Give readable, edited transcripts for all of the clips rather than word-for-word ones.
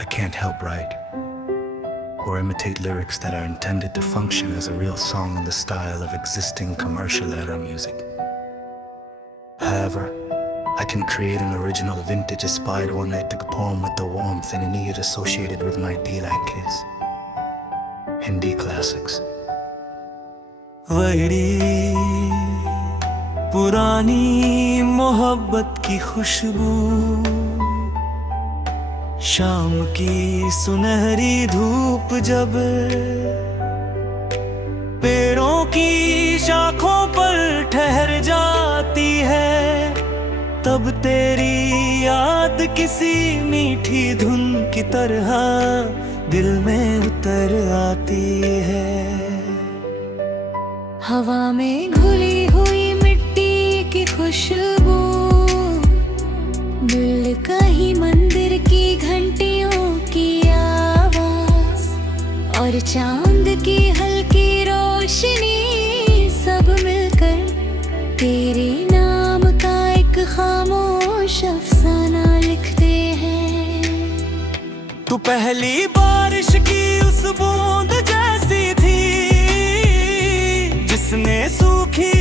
I can't help write or imitate lyrics that are intended to function as a real song in the style of existing commercial era music. However, I can create an original vintage inspired ornate poem with the warmth and need associated with my D-line kiss. Hindi classics. वही पुरानी मोहब्बत की खुशबू, शाम की सुनहरी धूप जब पेड़ों की शाखों पर ठहर जाती है, तब तेरी याद किसी मीठी धुन की तरह दिल में उतर आती है। हवा में घुली हुई मिट्टी की खुशबू, दिल कहीं मंदिर की घंटियों की आवाज और चांद की हल्की रोशनी, सब मिलकर तेरे नाम का एक खामोश अफसाना लिखते हैं। तू पहली बारिश की उस बूंद जैसी थी, जिसने सूखी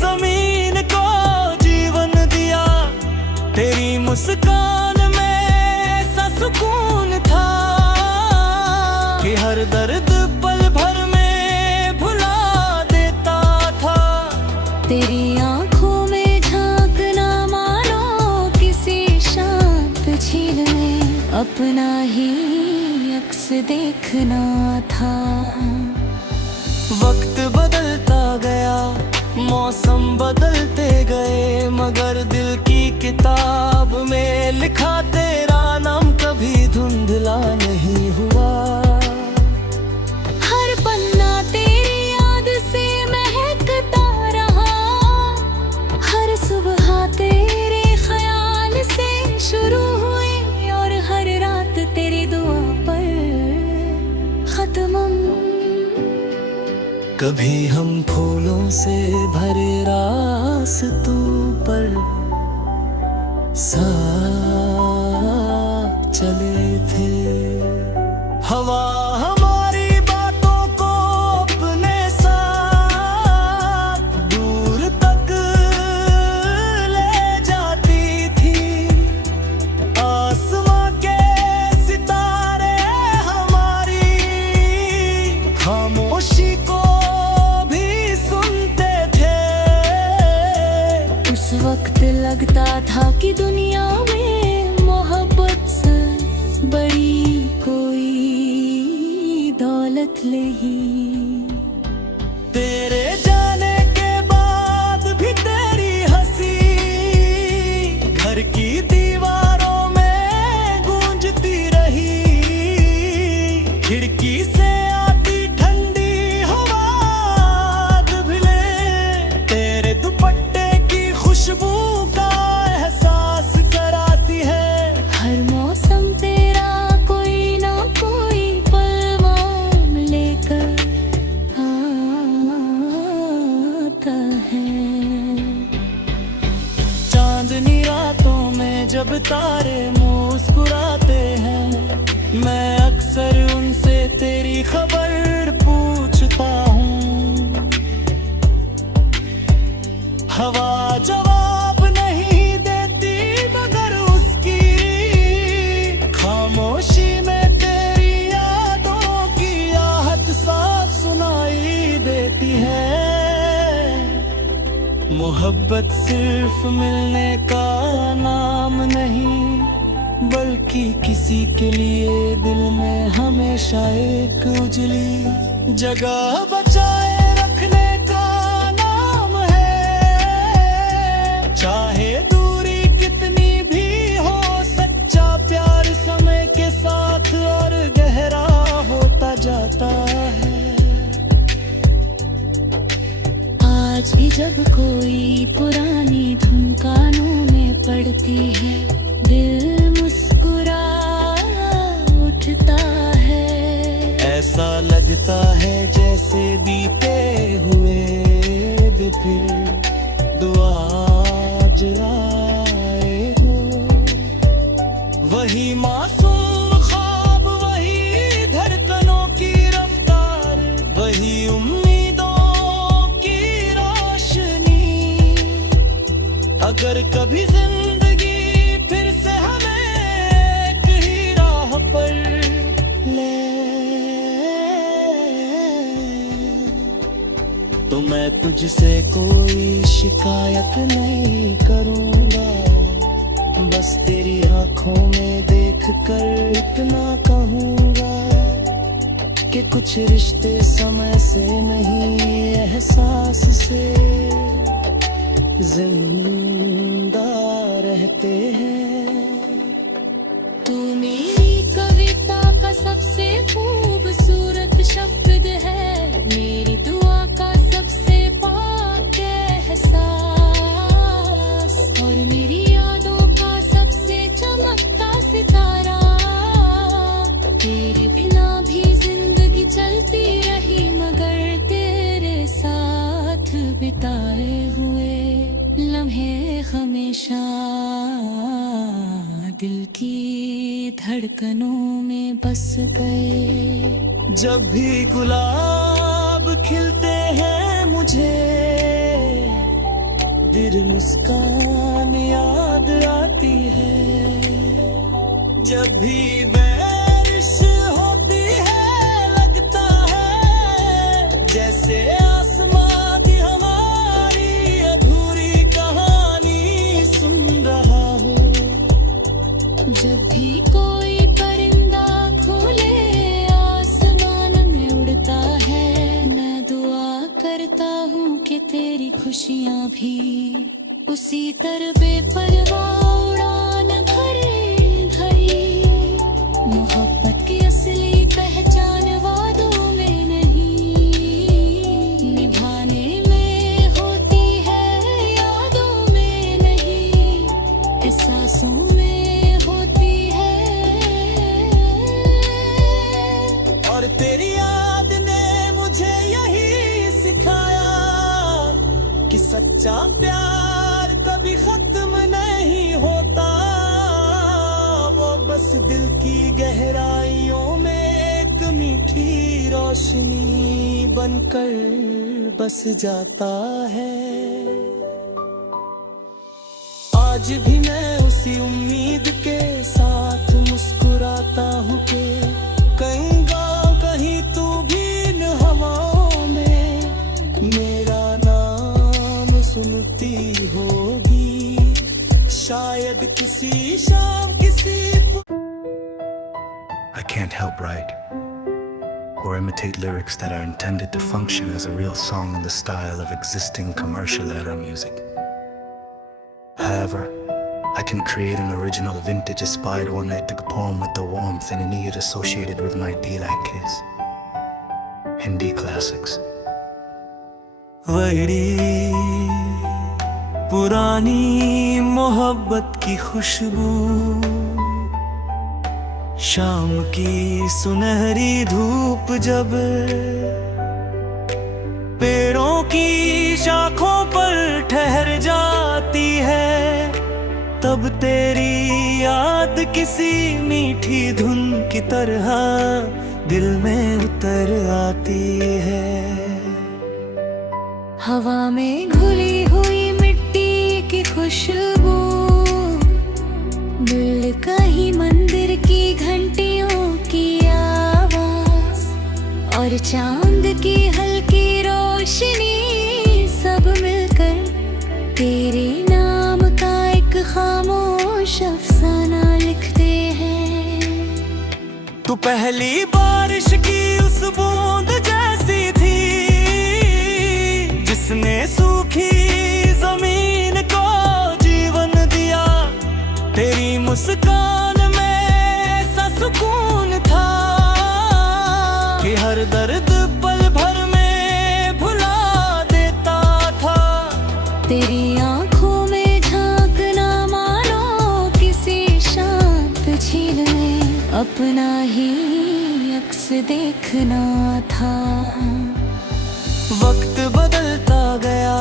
जमीन को जीवन दिया। तेरी मुस्कान में ऐसा सुकून था कि हर दर्द पल भर में भुला देता था। तेरी आंखों में झांकना मानो किसी शांत झील में अपना ही अक्स देखना था। वक्त बदलता गया, मौसम बदलते गए, मगर दिल की किताब में लिखा तेरा नाम कभी धुंधला नहीं हुआ। हर पन्ना तेरी याद से महकता रहा, हर सुबह तेरे ख्याल से शुरू हुई और हर रात तेरी दुआ पर खत्म। कभी हम फूलों से भरे रास्तों पर साथ चले थे। हवा हमारी बातों को अपने साथ दूर तक ले जाती थी। आसमां के सितारे हमारी खामोशी को वक्त लगता था कि दुनिया में मोहब्बत से बड़ी कोई दौलत नहीं। तेरे जाने के बाद भी तेरी हंसी घर की दीवारों में गूंजती रही। खिड़की से आती ठंडी हवा भिले तेरे दुपट्टे खुशबू का एहसास कराती है। हर मौसम तेरा कोई ना कोई पैगाम लेकर आता है। चांदनी रातों में जब तारे मुस्कुराते हैं, मैं अक्सर उनसे तेरी खबर पूछता हूँ। हवा जवाब नहीं देती, मगर उसकी खामोशी में तेरी यादों की आहट साफ सुनाई देती है। मोहब्बत सिर्फ मिलने का नाम नहीं, बल्कि किसी के लिए दिल में हमेशा एक उजली जगह बचाए रखने का नाम है। चाहे दूरी कितनी भी हो, सच्चा प्यार समय के साथ और गहरा होता जाता है। आज भी जब कोई पुरानी धुन कानों में पड़ती है, दिल मुस्कुरा उठता है। ऐसा लगता है जैसे बीते हुए दिन फिर दुआ जलाए हो। वही मासूम ख्वाब अगर कभी जिंदगी फिर से हमें एक ही राह पर ले तो मैं तुझसे कोई शिकायत नहीं करूंगा, बस तेरी आंखों में देखकर इतना कहूंगा कि कुछ रिश्ते समय से नहीं एहसास से जिंदा रहते हैं। तू मेरी कविता का सबसे खूबसूरत शब्द है, मेरी दुआ का सबसे पाक एहसास और मेरी यादों का सबसे चमकता सितारा। तेरे बिना भी जिंदगी चलती रही, मगर तेरे साथ बिताए हुए लम्हे हमेशा दिल की धड़कनों में बस गए। जब भी गुलाब खिलते हैं मुझे दिल मुस्कान याद आती है, जब भी बारिश होती है लगता है जैसे आसमां की हमारी अधूरी कहानी सुन रहा हो। जब भी कोई परिंदा खुले आसमान में उड़ता है, मैं दुआ करता हूँ कि तेरी खुशियाँ भी उसी तरह बेपरवाह उड़ान भरे भरी। मोहब्बत की असली पहचान वादों में नहीं, निभाने में होती है, यादों में नहीं, एहसासों में होती है। और तेरी याद ने मुझे यही सिखाया कि सच्चा प्यार कभी खत्म नहीं होता, वो बस दिल की गहराइयों में एक मीठी रोशनी बनकर बस जाता है। आज भी मैं उसी उम्मीद के साथ मुस्कुराता हूँ कि कहूँगा कहीं तू भी इन हवाओं में मेरा नाम सुनती होगी, शायद किसी शाम किसी I can't help write or imitate lyrics that are intended to function as a real song in the style of existing commercial era music. However, I can create an original vintage-inspired Ornaitic poem with the warmth and need associated with my D-like kiss. Hindi classics. वही पुरानी मोहब्बत की खुशबू, शाम की सुनहरी धूप जब पेड़ों की शाखों पर ठहर जाती है, तब तेरी याद किसी मीठी धुन की तरह दिल में उतर आती है। हवा में घुली हुई मिट्टी की खुशबू, दिल कहीं मंदिर की घंटियों की आवाज और चांद की हल्की रोशनी सब मिलकर तेरे नाम का एक खामोश अफसाना लिखते हैं। तू पहली बारिश की उस बूंद जैसी थी जिसने सूखी जमीन को जीवन दिया, तेरी मुस्कान में ऐसा सुकून था कि हर दर्द पल भर में भुला देता था। तेरी आंखों में झांकना मानो किसी शांत झील में अपना ही अक्स देखना था। वक्त बदलता गया,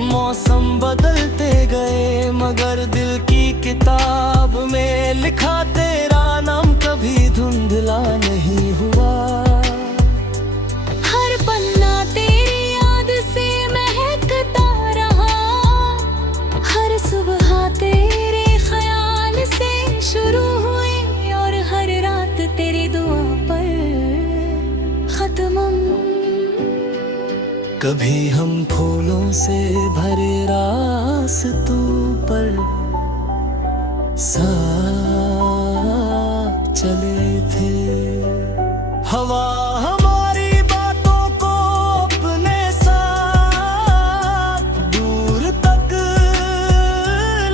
मौसम बदलते गए, मगर दिल की किताब में लिखा तेरा नाम कभी धुंधला नहीं हुआ। हर पन्ना तेरी याद से महकता रहा, हर सुबह कभी हम फूलों से भरे रास्तों पर साथ चले थे। हवा हमारी बातों को अपने साथ दूर तक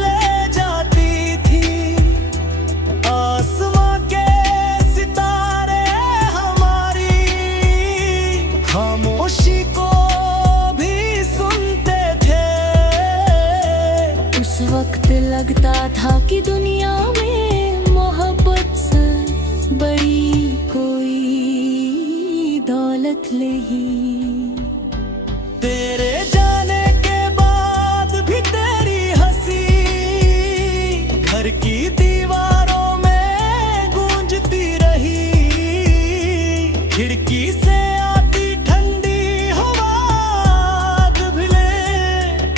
ले जाती थी। आसमां के सितारे हमारी खामोशी को भी सुनते थे। उस वक्त लगता था कि दुनिया में मोहब्बत से बड़ी कोई दौलत नहीं। तेरे जाने के बाद भी तेरी हंसी घर की दीवारों में गूंजती रही। खिड़की से आती ठंडी हवा भिले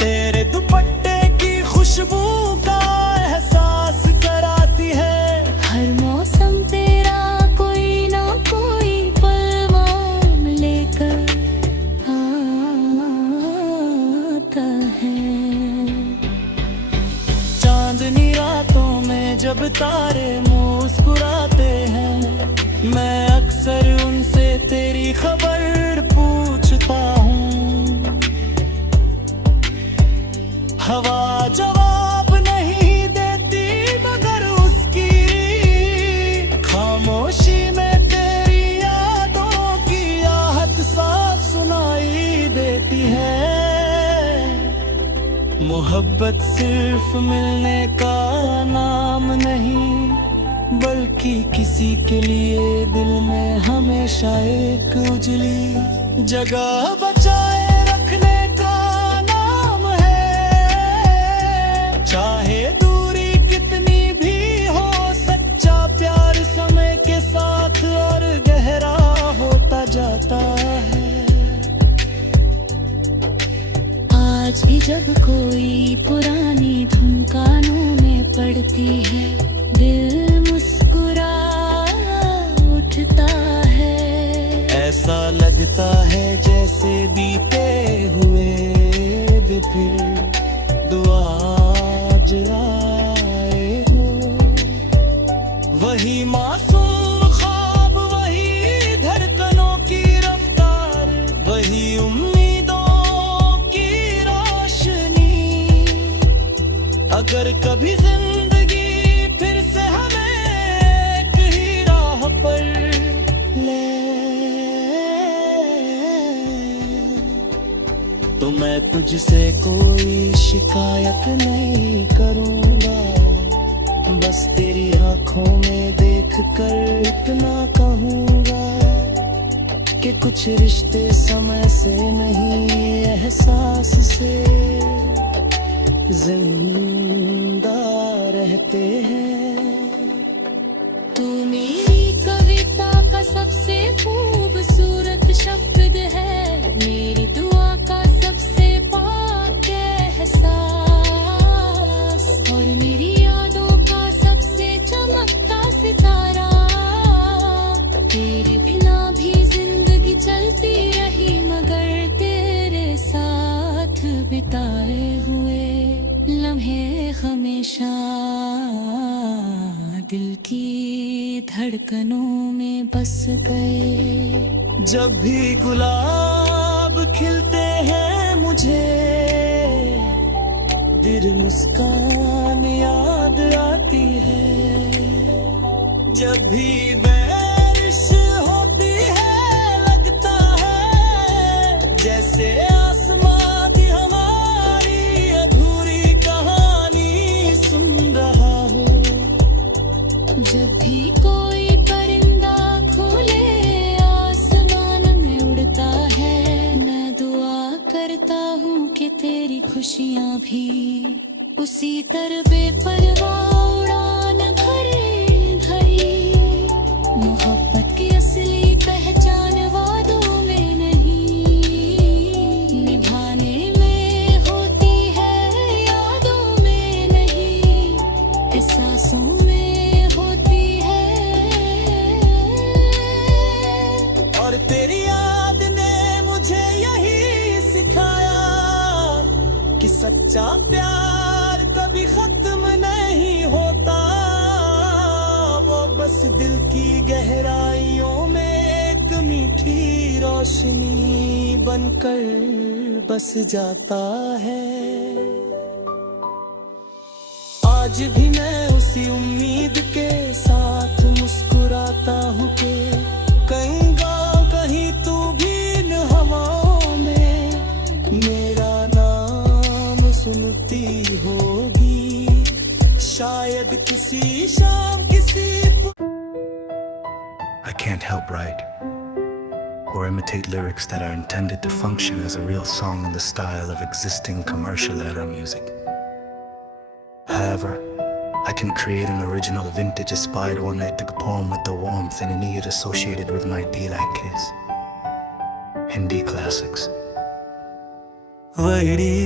तेरे दुपट्टे की खुशबू का एहसास कराती है। हर मौसम तेरा कोई ना कोई पैगाम लेकर आता है। चांदनी रातों में जब तारे मुस्कुराते हैं, मैं अक्सर उनसे तेरी खबर पूछता हूँ। हवा जवाब नहीं देती मगर उसकी खामोशी में तेरी यादों की आहट साफ सुनाई देती है। मोहब्बत सिर्फ मिलने का नाम नहीं, बल्कि किसी के लिए दिल में हमेशा एक उजली जगह बचाए रखने का नाम है। चाहे दूरी कितनी भी हो, सच्चा प्यार समय के साथ और गहरा होता जाता है। आज भी जब कोई पुरानी धुन कानों में पड़ती है, दिल मुस्कुरा उठता है। ऐसा लगता है जैसे बीते हुए दिन फिर दुआ आज आए हो। वही मासूम ख्वाब, वही धड़कनों की रफ्तार, वही उम्मीदों की रोशनी। अगर कभी जिंदगी फिर से हमें एक ही राह पर ले तो मैं तुझसे कोई शिकायत नहीं करूंगा। बस तेरी आंखों में देखकर इतना कहूंगा कि कुछ रिश्ते समय से नहीं, एहसास से जिंदा रहते हैं। तू मेरी कविता का सबसे खूबसूरत शब्द है, मेरी दुआ का सबसे पाक एहसास, और मेरी यादों का सबसे चमकता सितारा। तेरे बिना भी जिंदगी चलती रही, मगर तेरे साथ बिताए हुए लम्हे हमेशा दिल की धड़कनों में बस गए। जब भी गुलाब खिलते हैं मुझे दिल मुस्कान याद आती है। जब भी बारिश होती है लगता है जैसे आसमां की हमारी अधूरी कहानी सुन रहा हो। जब भी कोई परिंदा खोले आसमान में उड़ता है, मैं दुआ करता हूँ कि तेरी खुशियाँ भी उसी तरह बेपरवाह उड़ान भरे भरी। मोहब्बत की असली पहचान वादों में नहीं, निभाने में होती है, यादों में नहीं, एहसासों में होती है। और तेरी याद ने मुझे यही सच्चा प्यार कभी खत्म नहीं होता, वो बस दिल की गहराइयों में एक मीठी रोशनी बनकर बस जाता है। आज भी मैं उसी उम्मीद के साथ मुस्कुराता हूँ कि कहीं गाँव कहीं तू भी इन हवाओं में मेरा नाम सुनती होगी। शायद किसी शाम किसी I can't help write or imitate lyrics that are intended to function as a real song in the style of existing commercial era music. However, I can create an original vintage-inspired ornate poem with the warmth and need associated with my D-like kiss. Hindi classics. वही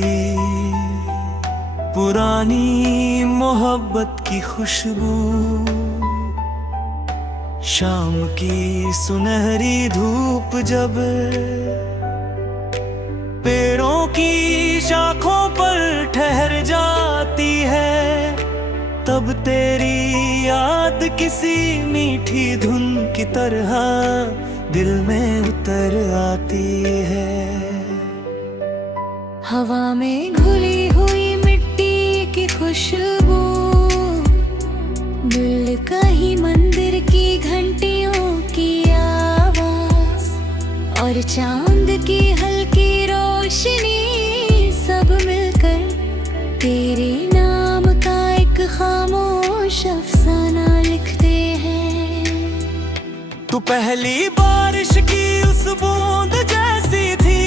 पुरानी मोहब्बत की खुशबू, शाम की सुनहरी धूप जब पेड़ों की शाखों पर ठहर जाती है, तब तेरी याद किसी मीठी धुन की तरह दिल में उतर आती है। हवा में घुली हुई मिट्टी की खुशबू, दिल कहीं मंदिर की घंटियों की आवाज और चांद की हल्की रोशनी, सब मिलकर तेरे नाम का एक खामोश अफसाना लिखते हैं। तू पहली बारिश की उस बूंद जैसी थी,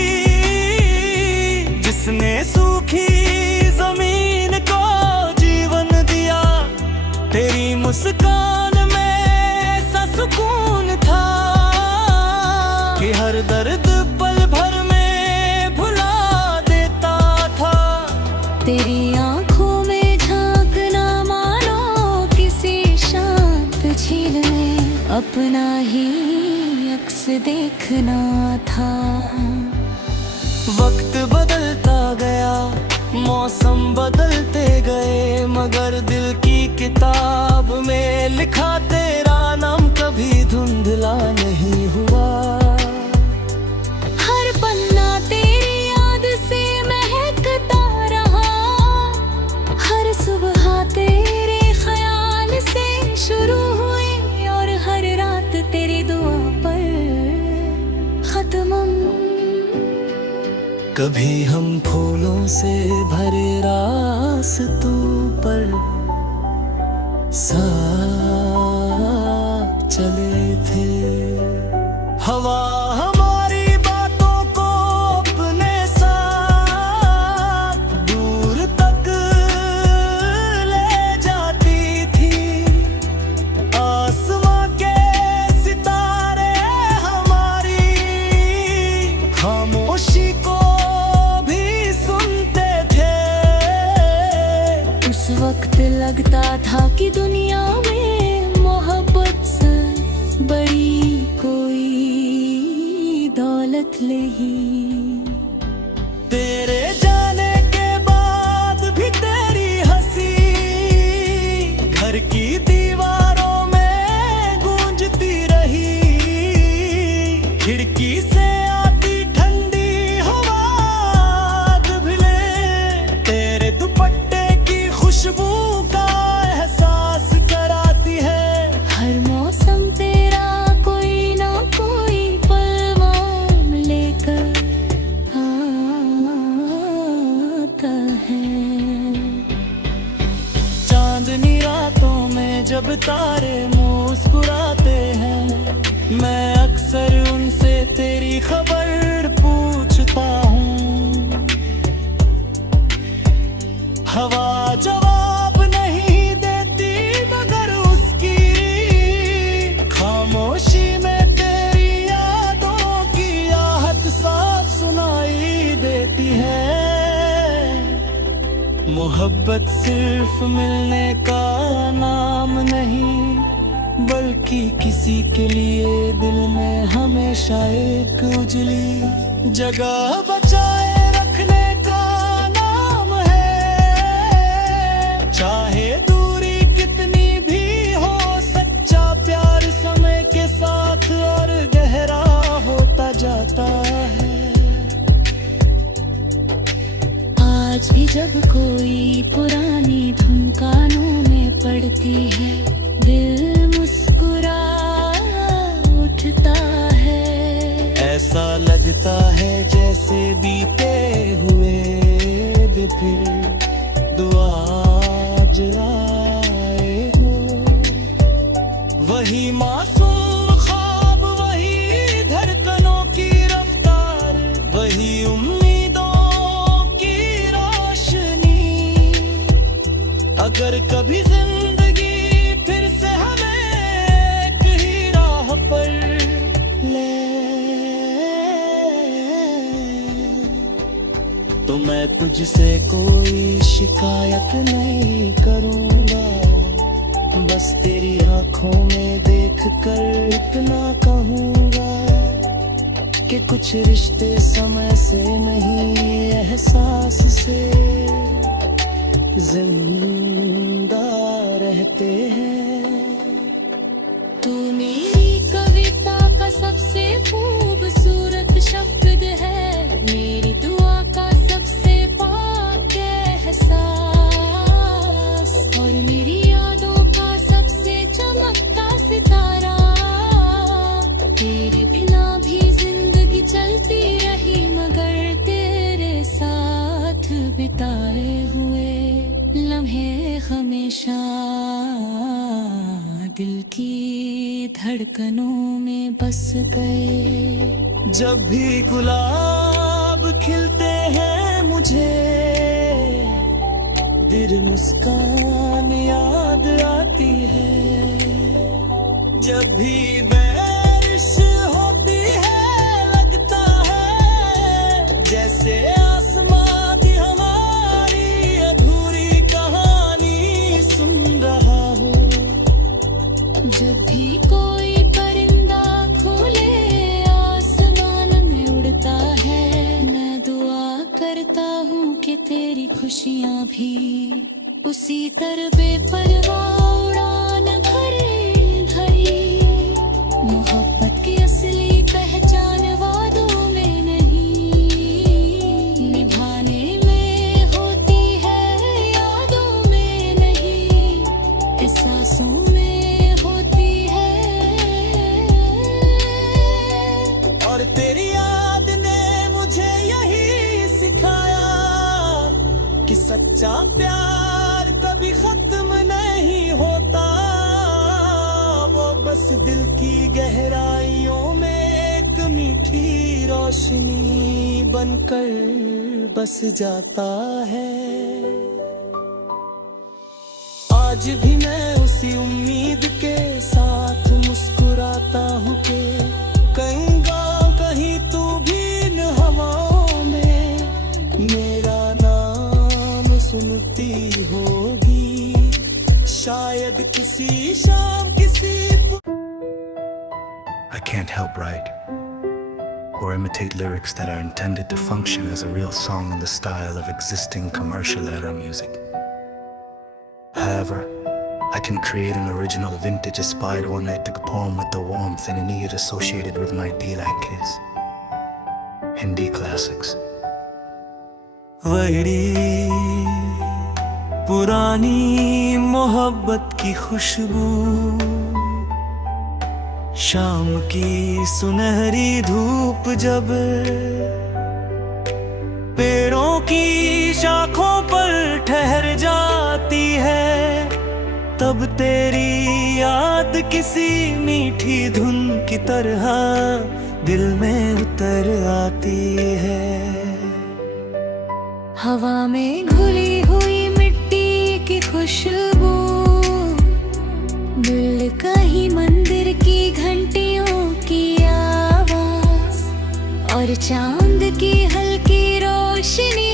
जिसने सूखी जमीन को जीवन दिया। तेरी मुस्कान में ऐसा सुकून था कि हर दर्द पल भर में भुला देता था। तेरी आंखों में झांकना मानो किसी शांत झील में अपना ही अक्स देखना था। वक्त बदलता गया, मौसम बदलते गए, मगर दिल की किताब में लिखा तेरा नाम कभी धुंधला नहीं हुआ। हर पन्ना तेरी याद से महकता रहा, हर सुबह तेरे ख्याल से शुरू हुई और हर रात तेरी दुआ पर खत्म। कभी हम फूलों से भरे रास्तों पर साथ चले थे। हवा हमारी बातों को अपने साथ दूर तक ले जाती थी। आसमां के सितारे हमारी खामोशी को वक्त लगता था कि दुनिया में मोहब्बत से बड़ी कोई दौलत नहीं। तेरे जाने के बाद भी तेरी हंसी घर की दीवारों में गूंजती रही। खिड़की से आती ठंडी हवा भिले, तेरे दुपट्टे खुशबू का एहसास कराती है। हर मौसम तेरा कोई ना कोई पैगाम लेकर आता है। चांदनी रातों में जब तारे मुस्कुराते हैं, मैं अक्सर उनसे तेरी खबर पूछता हूँ। हवा जवाब नहीं देती, मगर उसकी खामोशी में तेरी यादों की आहट साफ सुनाई देती है। मोहब्बत सिर्फ मिलने का नाम नहीं, बल्कि किसी के लिए दिल में हमेशा एक उजली जगह बचाए रखने का नाम है। जब कोई पुरानी धुन कानों में पड़ती है, दिल मुस्कुरा उठता है। ऐसा लगता है जैसे बीते हुए दिन फिर दुआ आज आए हो। वही मासूम ख्वाब, वही धड़कनों की रफ्तार, वही उम्मीदों की रोशनी। अगर कभी जिंदगी फिर से हमें एक ही राह पर ले तो मैं तुझसे कोई शिकायत नहीं करूंगा। बस तेरी आंखों में देखकर इतना कहूंगा कि कुछ रिश्ते समय से नहीं, एहसास से जिंदा रहते हैं। तू मेरी कविता का सबसे खूबसूरत शब्द है, मेरी दुआ का सबसे पाक एहसास, और मेरी यादों का सबसे चमकता सितारा। तेरे बिना भी जिंदगी चलती रही, मगर तेरे साथ बिताए हुए लम्हे हमेशा दिल की धड़कनों में बस गए। जब भी गुलाब खिलते हैं मुझे, दिल मुस्कान याद आती है। जब भी बारिश होती है, लगता है जैसे आसमां की हमारी अधूरी कहानी सुन रहा हो। जब भी कोई परिंदा खुले आसमान में उड़ता है, मैं दुआ करता हूँ कि तेरी खुशियाँ भी उसी तरह बेपरवाह उड़ान भरे भरी। मोहब्बत की असली पहचान वादों में नहीं, निभाने में होती है, यादों में नहीं, एहसासों में होती है। और तेरी याद ने मुझे यही सिखाया कि सच्चा प्यार कभी खत्म नहीं होता। वो बस दिल की गहराइयों में एक मीठी रोशनी बनकर बस जाता है। आज भी मैं उसी उम्मीद के साथ मुस्कुराता हूँ कि कहीं गाँव कहीं तू भी इन हवाओं में मेरा नाम सुनती होगी। शायद किसी शाम किसी I can't help write or imitate lyrics that are intended to function as a real song in the style of existing commercial era music. However, I can create an original vintage-inspired ornate poem with the warmth and need associated with my D-like kids. Hindi classics. वही पुरानी मोहब्बत की खुशबू, शाम की सुनहरी धूप जब पेड़ों की शाखों पर ठहर जाती है, तब तेरी याद किसी मीठी धुन की तरह दिल में उतर आती है। हवा में घुली हुई मिट्टी की खुशबू, दिल कहीं मंदिर की घंटियों की आवाज, और चांद की हल्की रोशनी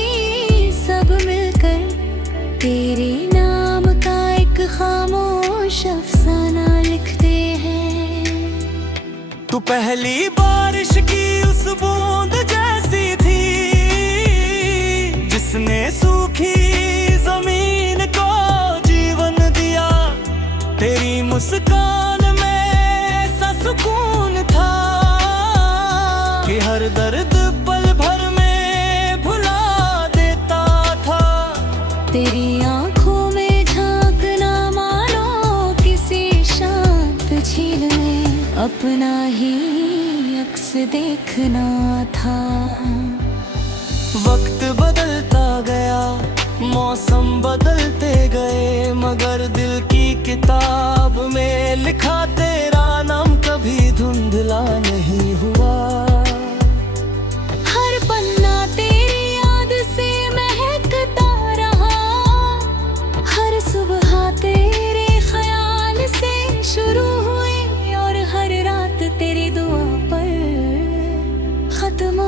सब मिलकर तेरे नाम का एक खामोश अफसाना लिखते हैं। तू पहली बारिश की उस बूंद जैसी थी, जिसने सूखी जमीन को जीवन दिया। तेरी मुस्कान में ऐसा सुकून था कि हर दर्द पल भर में भुला देता था। तेरी आंखों में झांकना मानो किसी शांत झील में अपना ही अक्स देखना था। वक्त बदलता गया, मौसम बदलते गए, मगर दिल की किताब में लिखा तेरा नाम कभी धुंधला नहीं हुआ। हर पन्ना तेरी याद से महकता रहा, हर सुबह तेरे ख्याल से शुरू हुई और हर रात तेरी दुआ पर खत्म।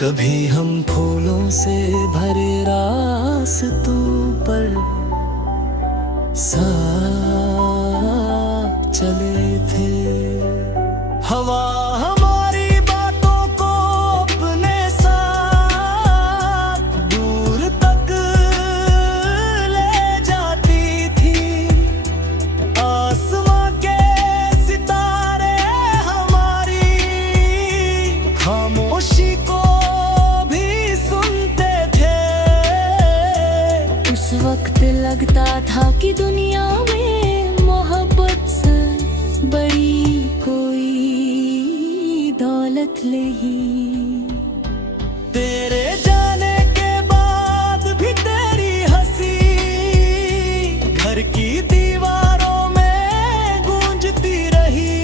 कभी हम फूलों से भरे रास्तों पर साथ चले थे, हवा हमारी बातों को अपने साथ दूर तक ले जाती थी। आसमां के सितारे हमारी खामोशी को वक्त लगता था कि दुनिया में मोहब्बत से बड़ी कोई दौलत नहीं। तेरे जाने के बाद भी तेरी हंसी घर की दीवारों में गूंजती रही।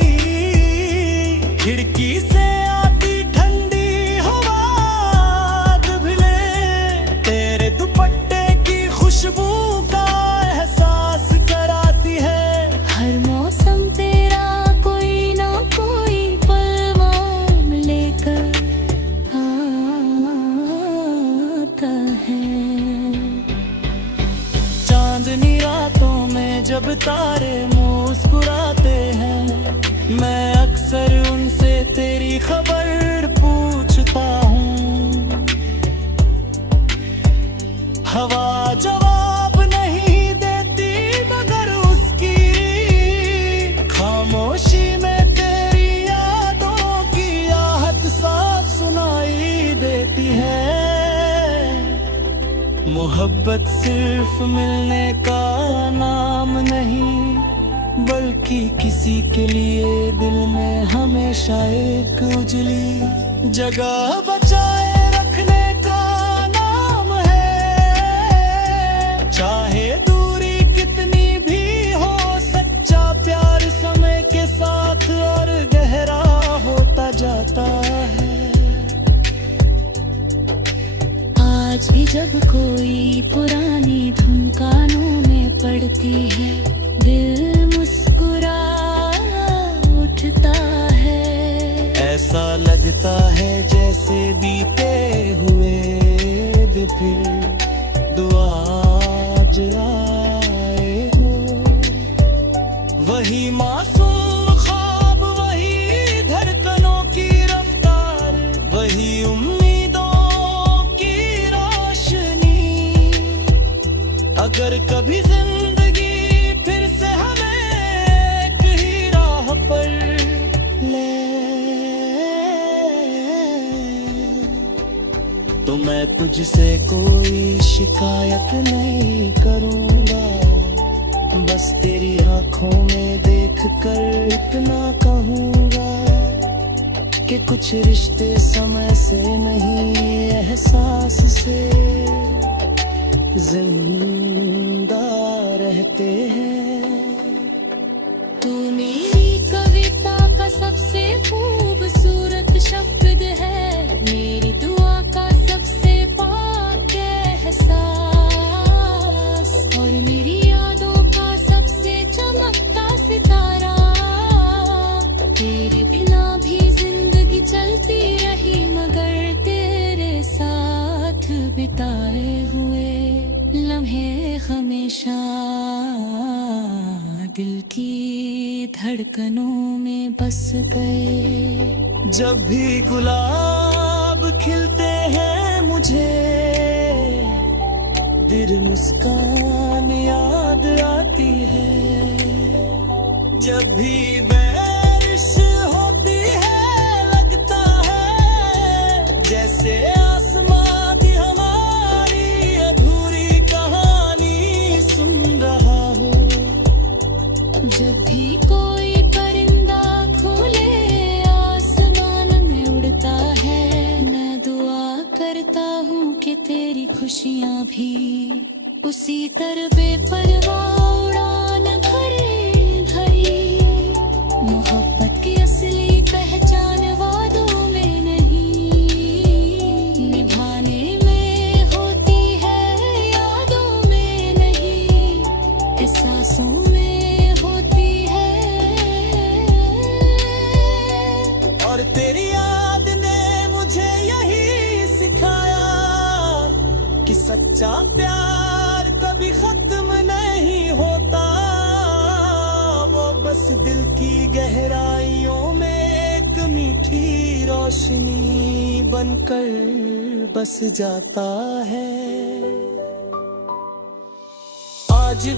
खिड़की से आती ठंडी हवा भिले तेरे दुपट्टे खुशबू का एहसास कराती है। हर मौसम तेरा कोई ना कोई पैगाम लेकर आता है। चांदनी रातों में जब तारे मुस्कुराते हैं, मैं अक्सर उनसे तेरी खबर पूछता हूँ। हवा जवाब नहीं देती मगर उसकी खामोशी में तेरी यादों की आहट साफ सुनाई देती है। मोहब्बत सिर्फ मिलने का नाम नहीं, बल्कि किसी के लिए दिल में हमेशा एक उजली जगह बचाए रखने का नाम है। चाहे दूरी कितनी भी हो, सच्चा प्यार समय के साथ और गहरा होता जाता है। आज भी जब कोई पुरानी धुन कानों में पड़ती है, दिल मुस्कुरा उठता है। ऐसा लगता है जैसे बीते हुए दिन फिर दुआ आए हो। वही मासूम ख्वाब, वही धड़कनों की रफ्तार, वही उम्मीदों की रोशनी। अगर कभी जिंदगी फिर से हमें एक ही राह पर ले तो मैं तुझसे कोई शिकायत नहीं करूंगा। बस तेरी आंखों में देखकर इतना कहूंगा कि कुछ रिश्ते समय से नहीं, एहसास से जिंदा रहते हैं। तू मेरी कविता का सबसे खूबसूरत शब्द है, मेरी दुआ का सबसे पाक एहसास, और मेरी यादों का सबसे चमकता सितारा। तेरे बिना भी जिंदगी चलती रही, मगर तेरे साथ बिताए हुए लम्हे हमेशा दिल की धड़कनों में बस गए। जब भी गुलाब खिलते हैं मुझे, दिल मुस्कान याद आती है। जब भी बारिश होती है, लगता है जैसे आसमां की हमारी भी कोई परिंदा खुले आसमान में उड़ता है। मैं दुआ करता हूँ कि तेरी खुशियाँ भी उसी तरह बेपरवाह उड़ान भरे भरी। मोहब्बत की असली पहचान वादों में नहीं, निभाने में होती है, यादों में नहीं, एहसासों में होती है। और तेरी याद ने मुझे यही सिखाया कि सच्चा प्यार कभी खत्म नहीं होता। वो बस दिल की गहराइयों में एक मीठी रोशनी बनकर बस जाता है। आज